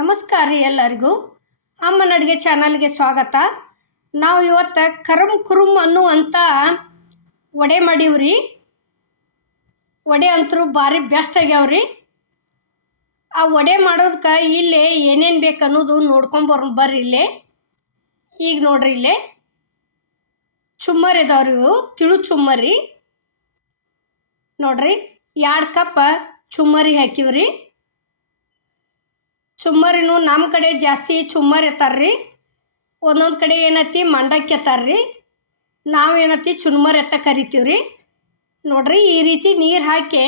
ನಮಸ್ಕಾರ ರೀ ಎಲ್ಲರಿಗೂ. ಅಮ್ಮನ ಅಡುಗೆ ಚಾನಲ್ಗೆ ಸ್ವಾಗತ. ನಾವು ಇವತ್ತು ಕರಮ್ ಕುರುಮ್ ಅನ್ನುವಂಥ ವಡೆ ಮಾಡೀವ್ರಿ ವಡೆ ಅಂತರೂ ಭಾರಿ ಬೆಸ್ಟ್ ಆಗ್ಯಾವ್ರಿ ಆ ವಡೆ ಮಾಡೋದಕ್ಕೆ ಇಲ್ಲೇ ಏನೇನು ಬೇಕು ಅನ್ನೋದು ನೋಡ್ಕೊಂಬರ್ ಬರ್ರಿ ಇಲ್ಲೇ. ಈಗ ನೋಡ್ರಿ ಇಲ್ಲೇ. ಚುಮ್ಮರಿ ಇದಾವ್ರಿ ಇವು. ತಿಳು ಚುಮ್ಮರಿ ನೋಡ್ರಿ. ಎರಡು ಕಪ್ ಚುಮ್ಮರಿ ಹಾಕಿವ್ರಿ ಚುಮ್ಮರಿನೂ ನಮ್ಮ ಕಡೆ ಜಾಸ್ತಿ ಚುಮ್ಮರಿ ಎತ್ತಾರ್ರಿ ಒಂದೊಂದು ಕಡೆ ಏನೈತಿ ಮಂಡಕ್ಕಿ ಎತ್ತಾರ್ರಿ ನಾವು ಏನೈತಿ ಚುಮ್ಮರ್ ಎತ್ತ ಕರಿತೀವಿ ರೀ ನೋಡ್ರಿ ಈ ರೀತಿ ನೀರು ಹಾಕಿ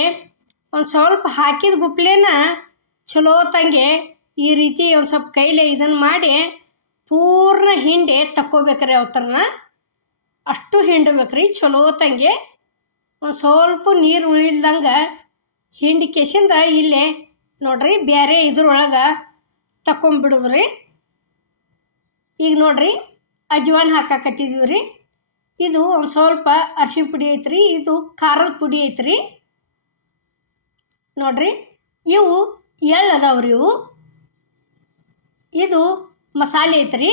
ಒಂದು ಸ್ವಲ್ಪ ಹಾಕಿದ ಗುಪ್ಲೇನ ಚಲೋ ತಂಗೆ ಈ ರೀತಿ ಒಂದು ಸ್ವಲ್ಪ ಕೈಲೇ ಇದನ್ನು ಮಾಡಿ ಪೂರ್ಣ ಹಿಂಡಿ ತಕ್ಕೋಬೇಕ್ರಿ ಅವತ್ತರನ್ನ ಅಷ್ಟು ಹಿಂಡಬೇಕ್ರಿ ಚಲೋ ತಂಗೆ. ಒಂದು ಸ್ವಲ್ಪ ನೀರು ಉಳಿಲ್ದಂಗೆ ಹಿಂಡಿ ಕೆಸಿಂದ ಇಲ್ಲೇ ನೋಡ್ರಿ ಬೇರೆ ಇದ್ರೊಳಗೆ ತಕೊಂಬಿಡುದ್ರಿ. ಈಗ ನೋಡ್ರಿ, ಅಜ್ವಾನ್ ಹಾಕಾಕತ್ತಿದೀವಿ ರೀ ಇದು ಒಂದು ಸ್ವಲ್ಪ ಅರ್ಶಿಣ ಪುಡಿ ಐತ್ರಿ, ಇದು ಖಾರದ ಪುಡಿ ಐತ್ರಿ. ನೋಡ್ರಿ, ಇವು ಎಳ್ಳು ಅದಾವ್ರಿ ಇವು. ಇದು ಮಸಾಲೆ ಐತ್ರಿ,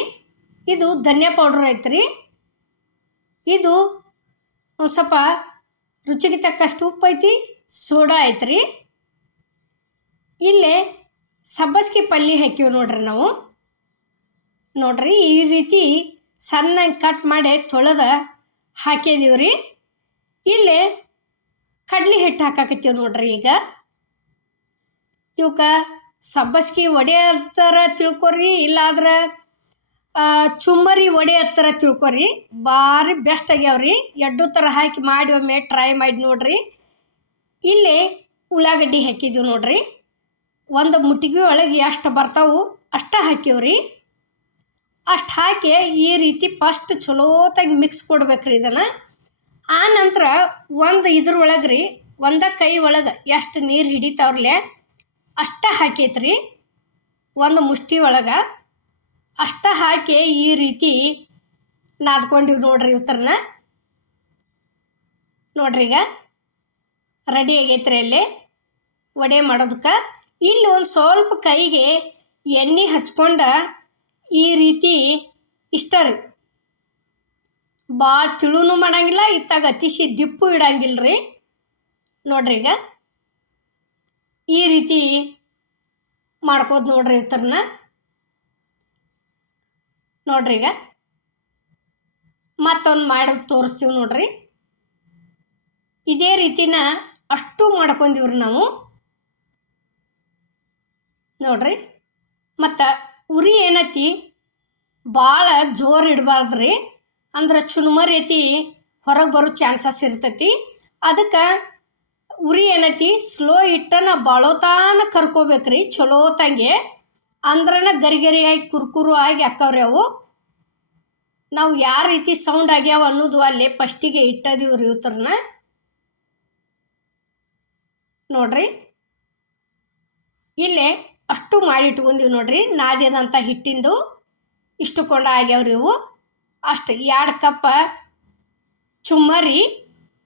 ಇದು ಧನಿಯಾ ಪೌಡ್ರ್ ಐತ್ರಿ. ಇದು ಒಂದು ಸ್ವಲ್ಪ ರುಚಿಗೆ ತಕ್ಕಷ್ಟು ಉಪ್ಪು ಐತಿ ಸೋಡಾ ಐತ್ರಿ. ಇಲ್ಲೇ ಸಬ್ಬಸ್ಗೆ ಪಲ್ಯ ಹಾಕಿವಿ ನೋಡ್ರಿ ನಾವು. ನೋಡ್ರಿ ಈ ರೀತಿ ಸಣ್ಣಗೆ ಕಟ್ ಮಾಡಿ ತೊಳೆದ ಹಾಕಿದೀವಿ ರೀ. ಇಲ್ಲೇ ಕಡ್ಲಿ ಹಿಟ್ಟು ಹಾಕಾಕತ್ತೀವಿ ನೋಡ್ರಿ ಈಗ. ಇವಕ್ಕೆ ಸಬ್ಬಸ್ಗೆ ಒಡೆ ಥರ ತಿಳ್ಕೊರಿ, ಇಲ್ಲಾದ್ರೆ ಚುಂಬರಿ ಒಡೆ ಥರ ತಿಳ್ಕೊರಿ. ಭಾರಿ ಬೆಸ್ಟ್ ಆಗ್ಯಾವ್ರಿ ಎಡ್ಡು ಥರ ಹಾಕಿ ಮಾಡಿ ಒಮ್ಮೆ ಟ್ರೈ ಮಾಡಿ ನೋಡ್ರಿ. ಇಲ್ಲಿ ಉಳ್ಳಾಗಡ್ಡಿ ಹಾಕಿದ್ದೀವಿ ನೋಡ್ರಿ. ಒಂದು ಮುಟ್ಟಿಗೆ ಒಳಗೆ ಎಷ್ಟು ಬರ್ತಾವು, ಅಷ್ಟು ಹಾಕಿವ್ರಿ ಅಷ್ಟು ಹಾಕಿ ಈ ರೀತಿ ಫಸ್ಟ್ ಚಲೋತಾಗಿ ಮಿಕ್ಸ್ ಕೊಡ್ಬೇಕ್ರಿ ಇದನ್ನು. ಆ ನಂತರ ಒಂದು ಇದ್ರೊಳಗೆ ರೀ ಒಂದ ಕೈ ಒಳಗೆ ಎಷ್ಟು ನೀರು ಹಿಡಿತಾವ್ರಲೆ ಅಷ್ಟ ಹಾಕೈತ್ರಿ. ಒಂದು ಮುಷ್ಟಿ ಒಳಗೆ ಅಷ್ಟ ಹಾಕಿ ಈ ರೀತಿ ನಾದ್ಕೊಂಡಿವಿ ನೋಡ್ರಿ ಉತ್ತರನ ನೋಡ್ರಿ ಈಗ ರೆಡಿ ಆಗೈತ್ರಿ ಅಲ್ಲಿ, ವಡೆ ಮಾಡೋದಕ್ಕೆ. ಇಲ್ಲಿ ಒಂದು ಸ್ವಲ್ಪ ಕೈಗೆ ಎಣ್ಣೆ ಹಚ್ಕೊಂಡ ಈ ರೀತಿ ಇಷ್ಟ ರೀ ಭಾಳ ತಿಳುನು ಮಾಡಂಗಿಲ್ಲ, ಇತ್ತಾಗ ಅತಿಶಿ ದಿಪ್ಪು ಇಡಂಗಿಲ್ಲ ರೀ ನೋಡ್ರಿ ಈಗ. ಈ ರೀತಿ ಮಾಡ್ಕೋದು ನೋಡ್ರಿ ಇವ್ತರನ್ನ ನೋಡ್ರಿ ಈಗ. ಮತ್ತೊಂದು ಮಾಡಿ ತೋರಿಸ್ತೀವಿ ನೋಡ್ರಿ. ಇದೇ ರೀತಿನ ಅಷ್ಟು ಮಾಡ್ಕೊಂಡಿವ್ರಿ ನಾವು. ನೋಡ್ರಿ. ಮತ್ತು ಉರಿ ಏನೈತಿ ಭಾಳ ಜೋರು ಇಡಬಾರ್ದು ರೀ ಅಂದ್ರೆ ಚುನುಮರಿ ಐತಿ, ಹೊರಗೆ ಬರೋ ಚಾನ್ಸಸ್ ಇರ್ತೈತಿ. ಅದಕ್ಕೆ ಉರಿ ಏನೈತಿ ಸ್ಲೋ ಇಟ್ಟನ ಬಾಳೋತಾನ ಕರ್ಕೋಬೇಕ್ರಿ, ಚಲೋ ತಂಗೆ. ಅಂದ್ರನ ಗರಿ ಗರಿಯಾಗಿ ಕುರ್ಕುರು ಆಗಿ ಹಾಕವ್ರಿ ಅವು. ನಾವು ಯಾವ ರೀತಿ ಸೌಂಡ್ ಆಗ್ಯಾವ ಅನ್ನೋದು ಅಲ್ಲಿ ಫಸ್ಟಿಗೆ ಇಟ್ಟದೀವಿ ರೀ ಇವ್ರನ್ನ ನೋಡ್ರಿ. ಇಲ್ಲೇ ಅಷ್ಟು ಮಾಡಿ ಇಟ್ಕೊಂಡಿವಿ ನೋಡ್ರಿ. ನಾದಿಯದಂಥ ಹಿಟ್ಟಿಂದು ಇಷ್ಟು ಕೊಂಡ ಆಗ್ಯಾವ್ರಿ ಇವು. ಅಷ್ಟು ಎರಡು ಕಪ್ಪ ಚುಮ್ಮರಿ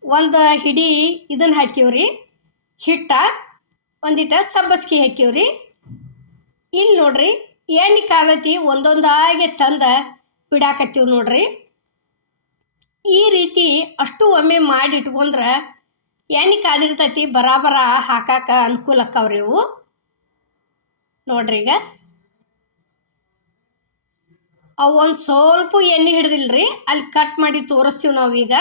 ಒಂದು ಹಿಡಿ ಇದನ್ನು ಹಾಕಿವ್ರಿ ಹಿಟ್ಟ ಒಂದಿಟ ಸಬ್ಬಸ್ಗೆ ಹಾಕಿವ್ರಿ ಇಲ್ಲಿ ನೋಡ್ರಿ ಎಣ್ಣೆ ಕಾದತಿ ಒಂದೊಂದಾಗೆ ತಂದು ಬಿಡಾಕತ್ತೀವಿ ನೋಡ್ರಿ. ಈ ರೀತಿ ಅಷ್ಟು ಒಮ್ಮೆ ಮಾಡಿ ಇಟ್ಕೊಂಡ್ರೆ ಎಣ್ಣೆ ಕಾದಿರ್ತೈತಿ ಬರಾಬರ ಹಾಕಾಕ ಅನುಕೂಲ ಅಕ್ಕಾವ್ರಿ ಇವು. ನೋಡ್ರಿ ಈಗ. ಅವು ಒಂದು ಸ್ವಲ್ಪ ಎಣ್ಣೆ ಹಿಡ್ದಿಲ್ರಿ, ಅಲ್ಲಿ ಕಟ್ ಮಾಡಿ ತೋರಿಸ್ತೀವಿ ನಾವೀಗ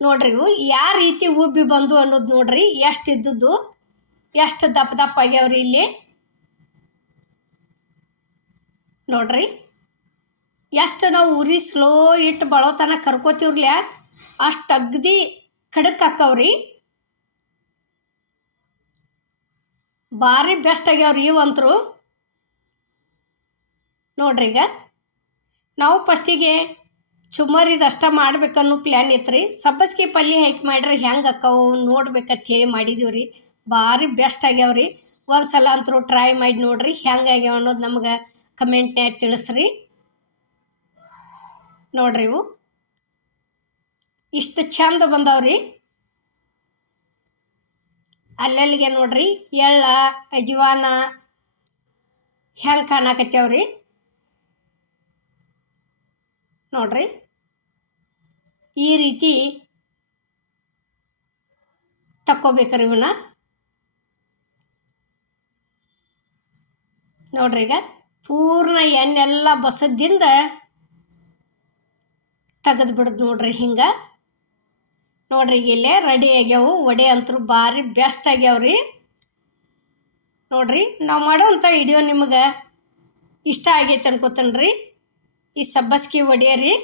ನೋಡ್ರಿ ಇವು, ಯಾವ ರೀತಿ ಉಬ್ಬಿ ಬಂದು ಅನ್ನೋದು ನೋಡ್ರಿ, ಎಷ್ಟು ಇದ್ದದ್ದು, ಎಷ್ಟು ದಪ್ಪ ದಪ್ಪ ಆಗ್ಯಾವ್ರಿ ಇಲ್ಲಿ. ನೋಡ್ರಿ, ಎಷ್ಟು ನಾವು ಉರಿ ಸ್ಲೋ ಇಟ್ಟು ಬಳೋತನ ಕರ್ಕೋತೀವ್ರಲ್ಲ ಅಷ್ಟು ಅಗ್ದಿ ಖಡಕ್ ಹಾಕವ್ರಿ. ಭಾರಿ ಬೆಸ್ಟ್ ಆಗ್ಯಾವ್ರಿ ಇವಂತರು ನೋಡ್ರಿ ಈಗ. ನಾವು ಫಸ್ಟಿಗೆ ಚುಮ್ಮರಿದು ಅಷ್ಟ ಮಾಡ್ಬೇಕನ್ನೋ ಪ್ಲ್ಯಾನ್ ಇತ್ತು ಸಬ್ಬಸ್ಗೆ ಪಲ್ಯ ಹೈಕ್ ಮಾಡ್ರೆ ಹೆಂಗೆ ಅಕ್ಕವು ನೋಡ್ಬೇಕಂತ ಹೇಳಿ ಮಾಡಿದೀವಿ ರೀ ಭಾರಿ ಬೆಸ್ಟ್ ಆಗ್ಯಾವ್ರಿ. ಒಂದು ಸಲ ಅಂತರೂ ಟ್ರೈ ಮಾಡಿ ನೋಡ್ರಿ ಹೆಂಗೆ ಆಗ್ಯಾವ ಅನ್ನೋದು ನಮ್ಗೆ ಕಮೆಂಟ್ನ್ಯಾಗ ತಿಳಿಸ್ರಿ. ನೋಡ್ರಿ ಇವು. ಇಷ್ಟು ಚಂದ ಬಂದವ್ರಿ. ಅಲ್ಲಲ್ಲಿಗೆ ನೋಡ್ರಿ, ಎಳ್ಳ, ಅಜ್ವಾನ, ಹೆಂಗೆ ಕಾಣಕತ್ತೇವ್ರಿ? ನೋಡ್ರಿ, ಈ ರೀತಿ ತಕ್ಕೋಬೇಕ್ರಿ ಇವನ್ನ ನೋಡ್ರಿ ಈಗ, ಪೂರ್ಣ ಎಣ್ಣೆಲ್ಲ ಬಸದಿಂದ ತೆಗೆದು ಬಿಡೋದು ನೋಡ್ರಿ ಹಿಂಗೆ. ನೋಡ್ರಿ, ಇಲ್ಲೇ ರೆಡಿ ಆಗ್ಯಾವು. ವಡೆ ಅಂತೂ ಭಾರಿ ಬೆಸ್ಟ್ ಆಗ್ಯಾವ್ರಿ ನೋಡ್ರಿ, ನಾವು ಮಾಡೋವಂಥ ವಿಡಿಯೋ ನಿಮಗೆ ಇಷ್ಟ ಆಗೈತೆ ಅನ್ಕೋತೇನೆ ರೀ ಈ ಸಬ್ಬಸ್ಕಿ ವಡೆ ರೀ.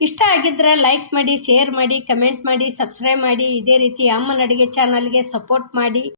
ಇಷ್ಟ ಆಗಿದ್ರೆ ಲೈಕ್ ಮಾಡಿ ಶೇರ್ ಮಾಡಿ ಕಮೆಂಟ್ ಮಾಡಿ ಸಬ್ಸ್ಕ್ರೈಬ್ ಮಾಡಿ. ಇದೇ ರೀತಿ ಅಮ್ಮನ ಅಡುಗೆ ಚಾನಲ್ಗೆ ಸಪೋರ್ಟ್ ಮಾಡಿ.